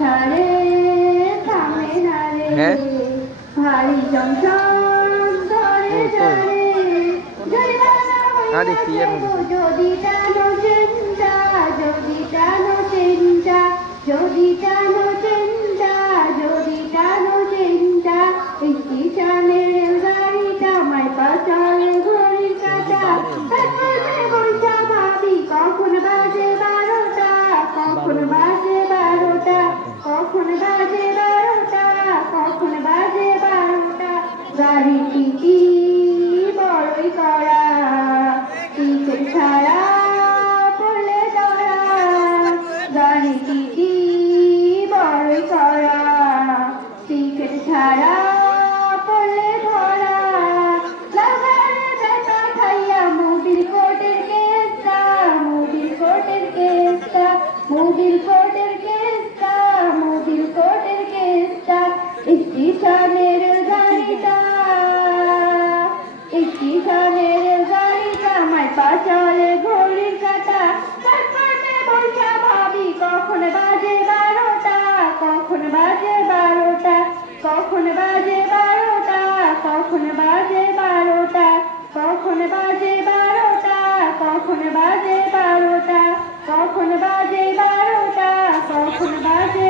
ছাড়ে থামে না রে হ্যাঁ ভারী জমজম ধরে চড়ে আর দেখছি এর মধ্যে যদি টানো চেঞ্জা যদি টানো চেঞ্জা যদি টানো চেঞ্জা যদি টানো চেঞ্জা স্টেশনের গাড়িটা মাই পাচারে ঘড়ির কাটা বইটা ভাবি কখন বাজে 12টা কখন বাজে 12টা কখন বাজে 12টা কখন বাজে 12টা গাড়ি টিটি বড়ই করা টিকিট ছাড়া পড়লে ধরা গাড়ি টিটি বড়ই করা টিকিট ছাড়া পড়লে ধরা লাগারে দেখা খাইয়া মোবিল কোটের কেসটা মোবিল কোটের কেসটা মোবিল কোটের কেসটা মোবিল কোটের কেসটা স্টেশনের গাড়িটা স্টেশনের গাড়িটা মাই পাচালে ঘড়ির কাটা প্ল্যাটফর্মে বসা ভাবি কখন বাজে 12টা কখন বাজে 12টা কখন বাজে 12টা কখন বাজে 12টা কখন বাজে 12টা কখন বাজে 12টা কখন বাজে 12টা কখন বাজে